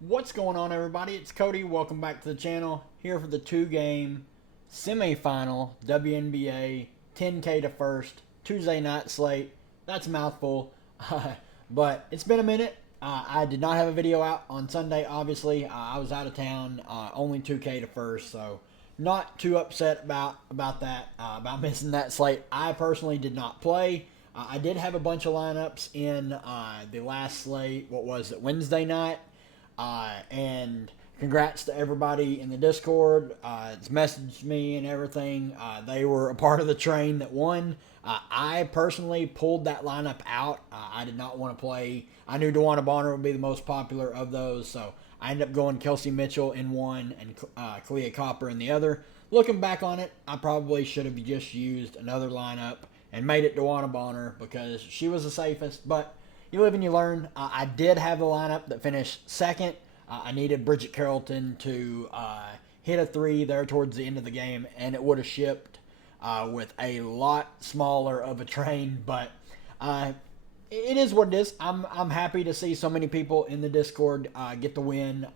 What's going on, everybody? It's Cody. Welcome back to the channel. Here for the two-game semifinal WNBA 10K to first Tuesday night slate. That's a mouthful, but it's been a minute. I did not have a video out on Sunday. Obviously, I was out of town. Only 2K to first, so not too upset about that. About missing that slate. I personally did not play. I did have a bunch of lineups in the last slate. What was it? Wednesday night. And congrats to everybody in the Discord. It's messaged me and everything. They were a part of the train that won. I personally pulled that lineup out. I did not want to play. I knew Wnba would be the most popular of those, so I ended up going Kelsey Mitchell in one and Kalia Copper in the other. Looking back on it, I probably should have just used another lineup and made it Wnba because she was the safest, but you live and you learn. I did have the lineup that finished second. I needed Bridget Carrollton to hit a three there towards the end of the game, and it would have shipped with a lot smaller of a train. But it is what it is. I'm happy to see so many people in the Discord get the win.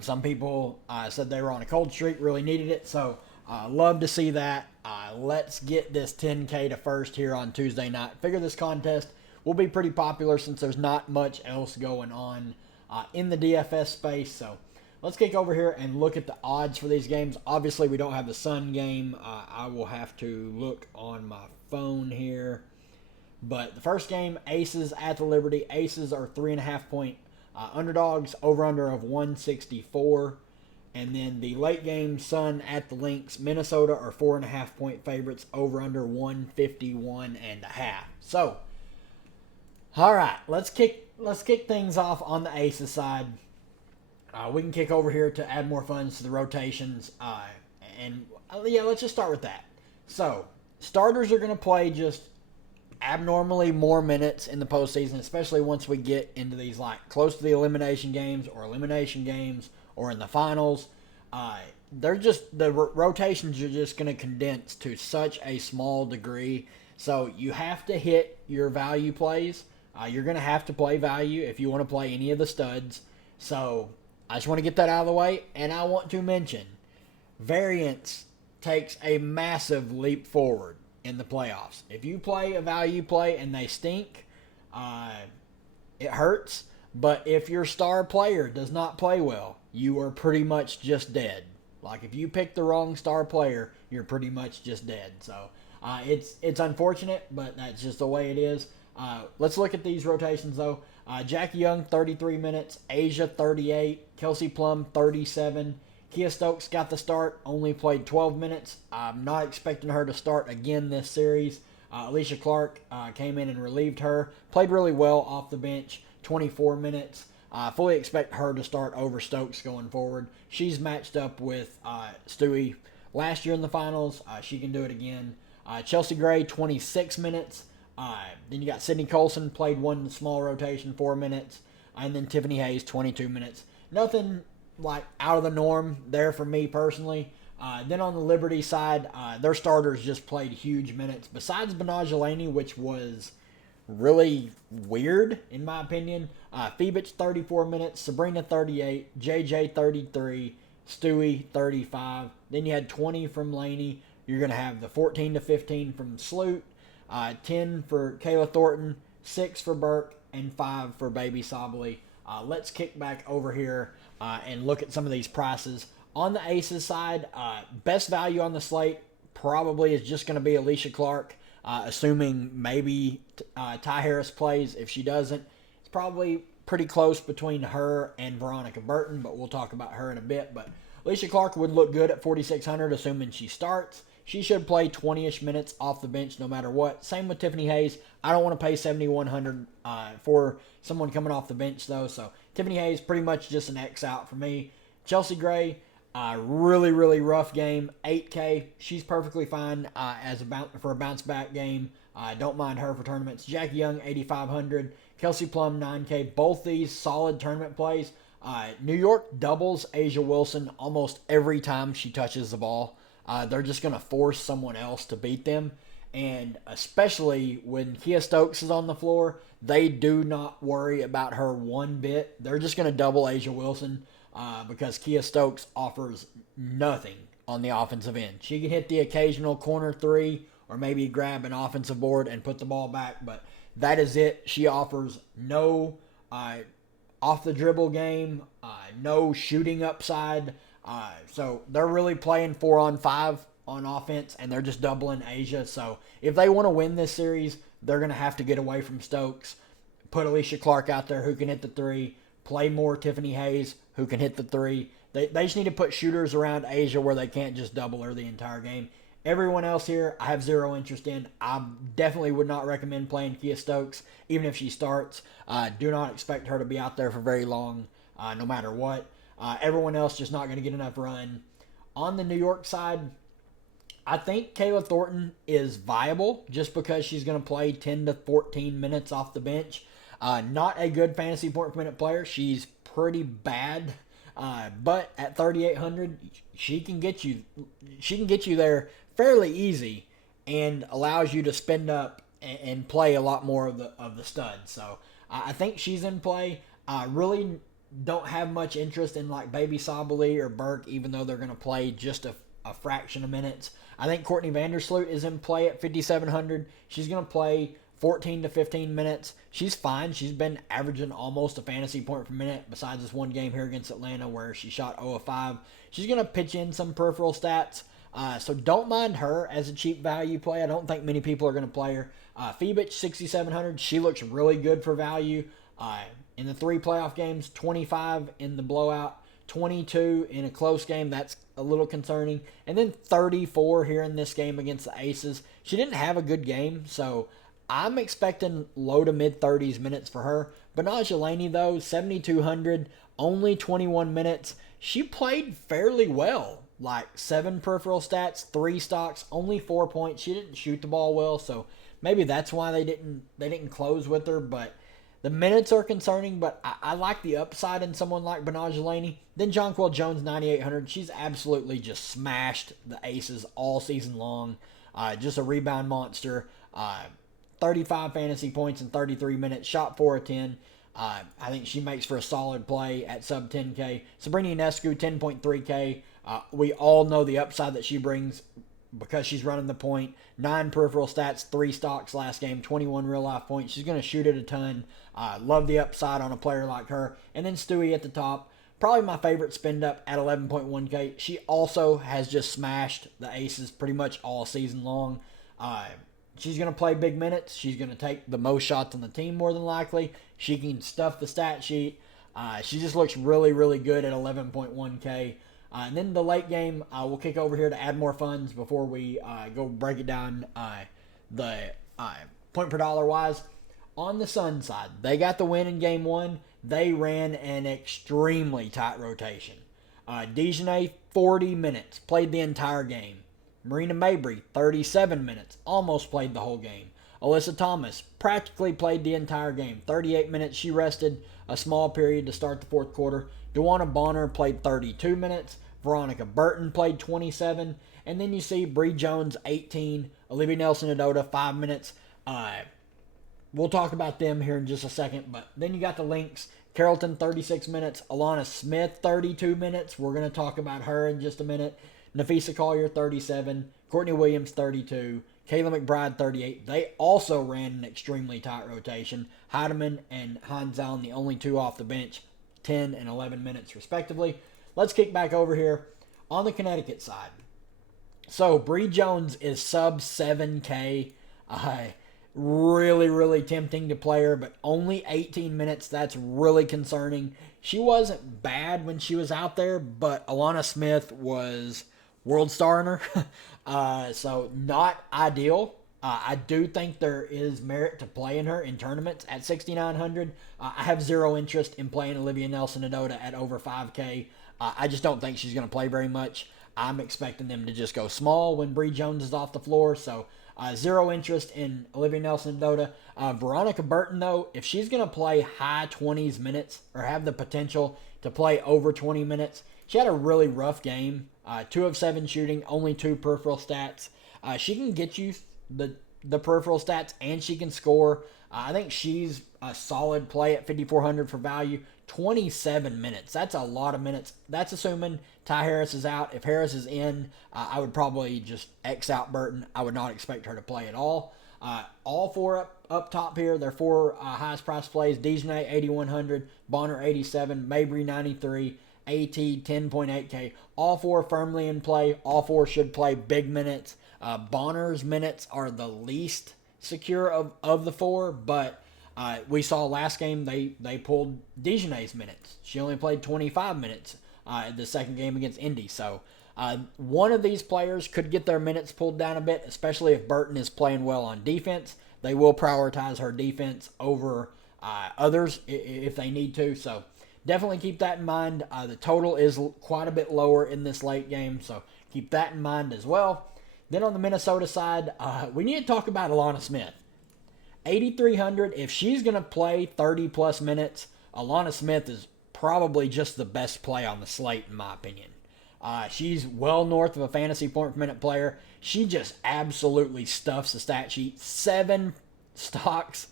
Some people said they were on a cold streak, really needed it. So love to see that. Let's get this 10K to first here on Tuesday night. Figure this contest will be pretty popular since there's not much else going on in the DFS space. So let's kick over here and look at the odds for these games. Obviously, we don't have the Sun game. I will have to look on my phone here. But the first game, Aces at the Liberty. Aces are 3.5 point underdogs, over-under of 164. And then the late game, Sun at the Lynx. Minnesota are 4.5 point favorites, over-under 151.5. So, all right, let's kick things off on the Aces side. We can kick over here to add more funds to the rotations, let's just start with that. So, starters are going to play just abnormally more minutes in the postseason, especially once we get into these like close to the elimination games or in the finals. The rotations are just going to condense to such a small degree. So you have to hit your value plays. You're going to have to play value if you want to play any of the studs. So I just want to get that out of the way. And I want to mention, variance takes a massive leap forward in the playoffs. If you play a value play and they stink, it hurts. But if your star player does not play well, you are pretty much just dead. Like if you pick the wrong star player, you're pretty much just dead. So it's unfortunate, but that's just the way it is. Let's look at these rotations, though. Jackie Young, 33 minutes. Asia, 38. Kelsey Plum, 37. Kia Stokes got the start, only played 12 minutes. I'm not expecting her to start again this series. Alicia Clark came in and relieved her. Played really well off the bench, 24 minutes. I fully expect her to start over Stokes going forward. She's matched up with Stewie last year in the finals. She can do it again. Chelsea Gray, 26 minutes. Then you got Sydney Colson, played one small rotation, 4 minutes. And then Tiffany Hayes, 22 minutes. Nothing like out of the norm there for me personally. Then on the Liberty side, their starters just played huge minutes. Besides Benaj, which was really weird in my opinion. Phoebich, 34 minutes. Sabrina, 38. JJ, 33. Stewie, 35. Then you had 20 from Laney. You're going to have the 14 to 15 from Sloot. 10 for Kayla Thornton, 6 for Burke, and 5 for Baby Sably. Let's kick back over here and look at some of these prices. On the Aces side, best value on the slate probably is just going to be Alicia Clark, assuming maybe Ty Harris plays. If she doesn't, it's probably pretty close between her and Veronica Burton, but we'll talk about her in a bit. But Alicia Clark would look good at 4,600, assuming she starts. She should play 20-ish minutes off the bench no matter what. Same with Tiffany Hayes. I don't want to pay 7,100 for someone coming off the bench, though. So Tiffany Hayes, pretty much just an X out for me. Chelsea Gray, really, really rough game. 8K. She's perfectly fine for a bounce-back game. Don't mind her for tournaments. Jackie Young, 8,500. Kelsey Plum, 9K. Both these solid tournament plays. New York doubles Asia Wilson almost every time she touches the ball. They're just going to force someone else to beat them. And especially when Kia Stokes is on the floor, they do not worry about her one bit. They're just going to double Asia Wilson because Kia Stokes offers nothing on the offensive end. She can hit the occasional corner three or maybe grab an offensive board and put the ball back, but that is it. She offers no off the dribble game, no shooting upside. So they're really playing 4-on-5 on offense, and they're just doubling Asia. So if they want to win this series, they're going to have to get away from Stokes, put Alicia Clark out there who can hit the three, play more Tiffany Hayes who can hit the three. They just need to put shooters around Asia where they can't just double her the entire game. Everyone else here, I have zero interest in. I definitely would not recommend playing Kia Stokes, even if she starts. Do not expect her to be out there for very long, no matter what. Everyone else just not going to get enough run. On the New York side, I think Kayla Thornton is viable just because she's going to play 10 to 14 minutes off the bench. Not a good fantasy point per minute player. She's pretty bad. But at 3,800, she can get you there fairly easy and allows you to spend up and play a lot more of the studs. So I think she's in play. I really don't have much interest in like Baby Sabali or Burke, even though they're going to play just a fraction of minutes. I think Courtney Vandersloot is in play at 5,700. She's going to play 14 to 15 minutes. She's fine. She's been averaging almost a fantasy point per minute besides this one game here against Atlanta where she shot 0 of 5. She's going to pitch in some peripheral stats. So don't mind her as a cheap value play. I don't think many people are going to play her. Phoebich, 6,700. She looks really good for value. In the 3 playoff games, 25 in the blowout, 22 in a close game. That's a little concerning. And then 34 here in this game against the Aces. She didn't have a good game, so I'm expecting low to mid-30s minutes for her. Banaj Eleni, though, 7,200, only 21 minutes. She played fairly well. Like 7 peripheral stats, 3 stocks, only 4 points. She didn't shoot the ball well, so maybe that's why they didn't close with her. But the minutes are concerning, but I like the upside in someone like Banaj Eleni. Then Jonquel Jones, 9,800. She's absolutely just smashed the Aces all season long. Just a rebound monster. 35 fantasy points in 33 minutes. Shot 4 of 10. I think she makes for a solid play at sub 10K. Sabrina Ionescu, 10.3K. We all know the upside that she brings because she's running the point. 9 peripheral stats, 3 stocks last game, 21 real-life points. She's going to shoot it a ton. Love the upside on a player like her. And then Stewie at the top. Probably my favorite spend up at 11.1K. She also has just smashed the Aces pretty much all season long. She's going to play big minutes. She's going to take the most shots on the team more than likely. She can stuff the stat sheet. She just looks really, really good at 11.1K. And then the late game, we'll kick over here to add more funds before we go break it down the point per dollar wise. On the Sun side, they got the win in game 1. They ran an extremely tight rotation. Dejanay, 40 minutes, played the entire game. Marina Mabry, 37 minutes, almost played the whole game. Alyssa Thomas practically played the entire game. 38 minutes, she rested a small period to start the fourth quarter. Dewana Bonner played 32 minutes. Veronica Burton played 27. And then you see Bree Jones, 18. Olivia Nelson-Ododa, 5 minutes. We'll talk about them here in just a second. But then you got the Lynx. Carrollton, 36 minutes. Alana Smith, 32 minutes. We're going to talk about her in just a minute. Nafisa Collier, 37. Courtney Williams, 32. Kayla McBride, 38. They also ran an extremely tight rotation. Heidemann and Hines Allen, the only 2 off the bench, 10 and 11 minutes respectively. Let's kick back over here on the Connecticut side. So, Bree Jones is sub 7K. Really, really tempting to play her, but only 18 minutes. That's really concerning. She wasn't bad when she was out there, but Alana Smith was world starring her. So, not ideal. I do think there is merit to playing her in tournaments at 6,900. I have zero interest in playing Olivia Nelson-Ododa at over 5K. I just don't think she's going to play very much. I'm expecting them to just go small when Bree Jones is off the floor. So, zero interest in Olivia Nelson-Ododa. Veronica Burton, though, if she's going to play high 20s minutes or have the potential to play over 20 minutes, she had a really rough game. 2 of 7 shooting, only 2 peripheral stats. She can get you the peripheral stats, and she can score. I think she's a solid play at 5,400 for value. 27 minutes. That's a lot of minutes. That's assuming Ty Harris is out. If Harris is in, I would probably just X out Burton. I would not expect her to play at all. All four up top here, their four highest price plays: Dejanay 8,100, Bonner 87, Mabry 93, AT 10.8K. All four firmly in play. All four should play big minutes. Bonner's minutes are the least secure of the four, but we saw last game they pulled Dejanay's minutes. She only played 25 minutes the second game against Indy. So one of these players could get their minutes pulled down a bit, especially if Burton is playing well on defense. They will prioritize her defense over others if they need to. So definitely keep that in mind. The total is quite a bit lower in this late game, so keep that in mind as well. Then on the Minnesota side, we need to talk about Alana Smith. 8,300. If she's going to play 30-plus minutes, Alana Smith is probably just the best play on the slate, in my opinion. She's well north of a fantasy point per minute player. She just absolutely stuffs the stat sheet. 7 stocks,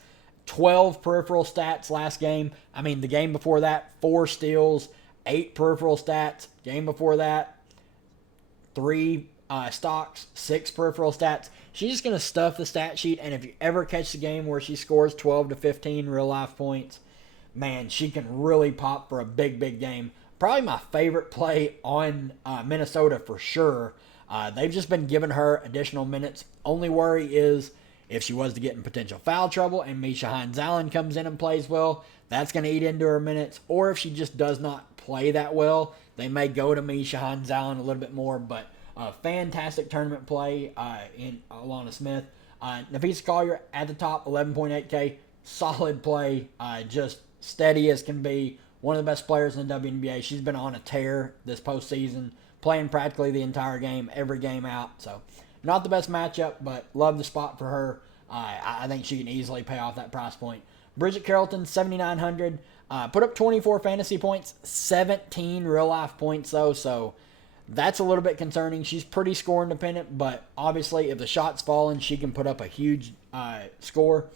12 peripheral stats last game. I mean, the game before that, 4 steals, 8 peripheral stats. Game before that, 3 stocks, 6 peripheral stats. She's just going to stuff the stat sheet, and if you ever catch the game where she scores 12 to 15 real-life points, man, she can really pop for a big, big game. Probably my favorite play on Minnesota for sure. They've just been giving her additional minutes. Only worry is if she was to get in potential foul trouble and Misha Hines-Allen comes in and plays well, that's going to eat into her minutes. Or if she just does not play that well, they may go to Misha Hines-Allen a little bit more, but fantastic tournament play in Alana Smith. Nafisa Collier at the top, 11.8K. Solid play, just steady as can be. One of the best players in the WNBA. She's been on a tear this postseason, playing practically the entire game, every game out. So not the best matchup, but love the spot for her. I think she can easily pay off that price point. Bridget Carrollton, 7,900. Put up 24 fantasy points, 17 real-life points, though. So that's a little bit concerning. She's pretty score independent, but obviously if the shot's falling, she can put up a huge score.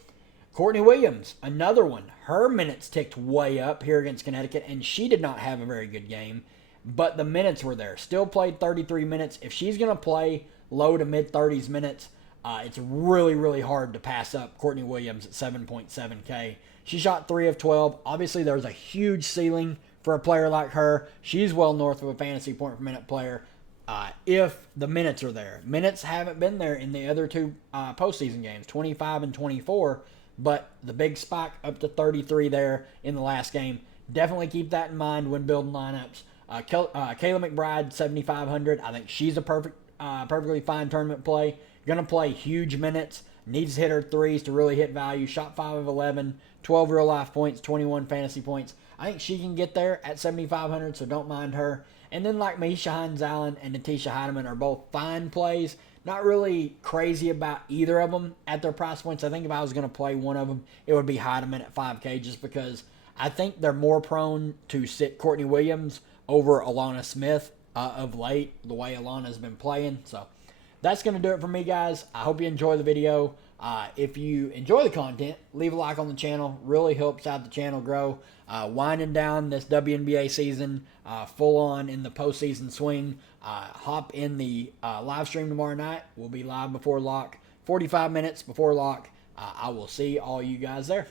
Courtney Williams, another one. Her minutes ticked way up here against Connecticut, and she did not have a very good game, but the minutes were there. Still played 33 minutes. If she's going to play low to mid-30s minutes, it's really, really hard to pass up Courtney Williams at 7.7K. She shot 3 of 12. Obviously, there's a huge ceiling for a player like her. She's well north of a fantasy point per minute player if the minutes are there. Minutes haven't been there in the other 2 postseason games, 25 and 24, but the big spike up to 33 there in the last game. Definitely keep that in mind when building lineups. Kayla McBride, 7,500. I think she's a perfectly fine tournament play. Going to play huge minutes. Needs to hit her threes to really hit value. Shot 5 of 11. 12 real-life points. 21 fantasy points. I think she can get there at 7,500, so don't mind her. And then like Misha Hines-Allen and Natisha Heidemann are both fine plays. Not really crazy about either of them at their price points. I think if I was going to play one of them, it would be Heidemann at 5K just because I think they're more prone to sit Courtney Williams over Alana Smith of late, the way Alana's been playing. So that's going to do it for me, guys. I hope you enjoy the video. If you enjoy the content, leave a like on the channel. Really helps out the channel grow. Winding down this WNBA season, full on in the postseason swing. Hop in the live stream tomorrow night. We'll be live before lock, 45 minutes before lock. I will see all you guys there.